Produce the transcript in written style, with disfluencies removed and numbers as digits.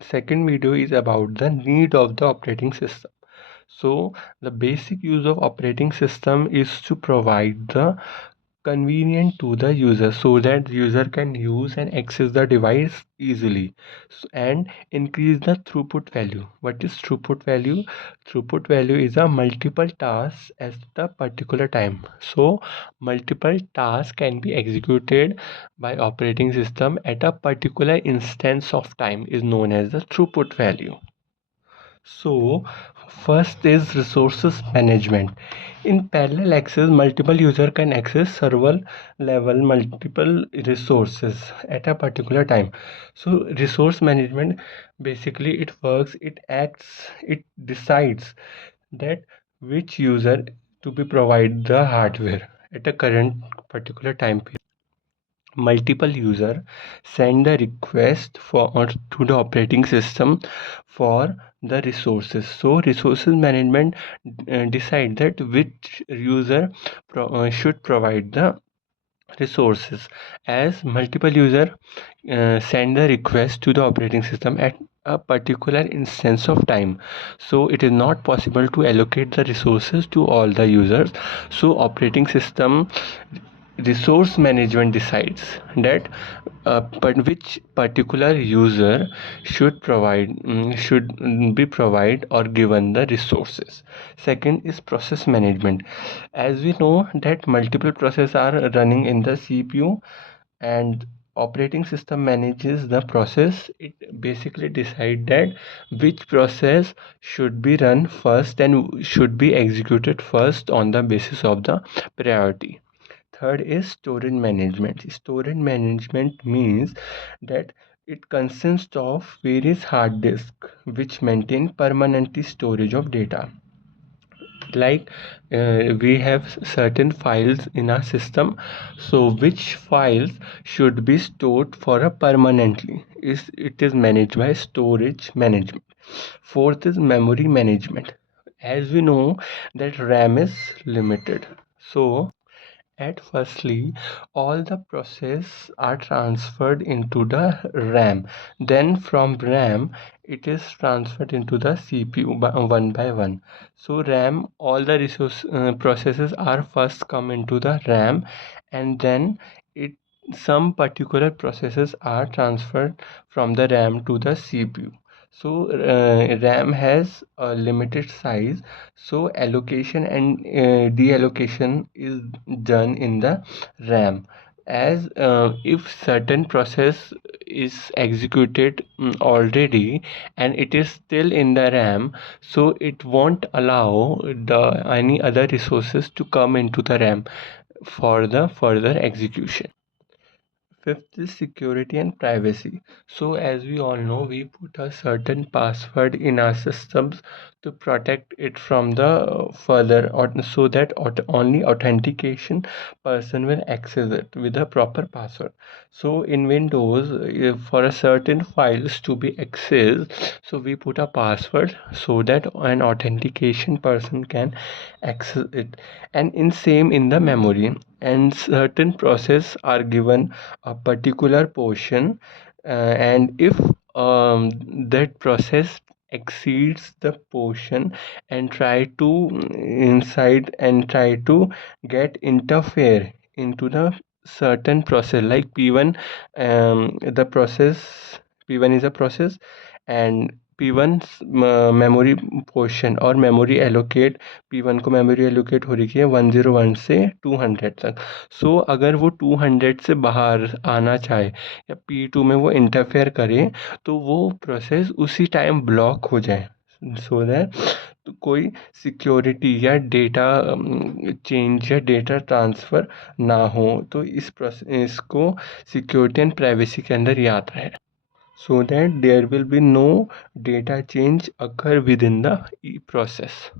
Second video is about the need of the operating system. So the basic use of operating system is to provide the convenient to the user so that user can use and access the device easily and increase the throughput value. What is throughput value? Throughput value is a multiple tasks at the particular time. So multiple tasks can be executed by operating system at a particular instance of time is known as the throughput value. So first is resources management. In parallel access, multiple user can access server level multiple resources at a particular time. So resource management, basically it works, it acts, it decides that which user to be provide the hardware at a current particular time period. Multiple user send the request for or to the operating system for the resources. So resources management decide that which user should provide the resources, as multiple user send the request to the operating system at a particular instance of time, so it is not possible to allocate the resources to all the users. So operating system resource management decides that but which particular user should be provide or given the resources. Second is process management. As we know that multiple processes are running in the CPU, and operating system manages the process. It basically decide that which process should be run first and should be executed first on the basis of the priority. Third is storage management. Storage management means that it consists of various hard disks which maintain permanent storage of data. Like we have certain files in our system, so which files should be stored for a permanently is it is managed by storage management. Fourth is memory management. As we know that RAM is limited, so at firstly, all the process are transferred into the RAM. Then from RAM, it is transferred into the CPU one by one. So RAM, all the resource processes are first come into the RAM, and then it some particular processes are transferred from the RAM to the CPU. So RAM has a limited size, so allocation and deallocation is done in the RAM. As if certain process is executed already and it is still in the RAM, so it won't allow the any other resources to come into the RAM for the further execution. Fifth is security and privacy. So as we all know, we put a certain password in our systems to protect it from the further, or so that only authentication person will access it with a proper password. So in Windows, for a certain files to be accessed, so we put a password so that an authentication person can access it. And in same in the memory, and certain process are given a particular portion, and if that process exceeds the portion and try to inside and try to get interfere into the certain process like P1, the process P1 is a process, and P1 memory portion और memory allocate P1 को memory allocate हो रही है 101 से 200 तक. सो अगर वो 200 से बाहर आना चाहे या P2 में वो इंटरफेयर करे तो वो प्रोसेस उसी टाइम ब्लॉक हो जाए, सो दैट तो कोई सिक्योरिटी या डेटा चेंज या डेटा ट्रांसफ़र ना हो. तो इस प्रोसेस इसको सिक्योरिटी एंड प्राइवेसी के अंदर ही आता है, so that there will be no data change occur within the process.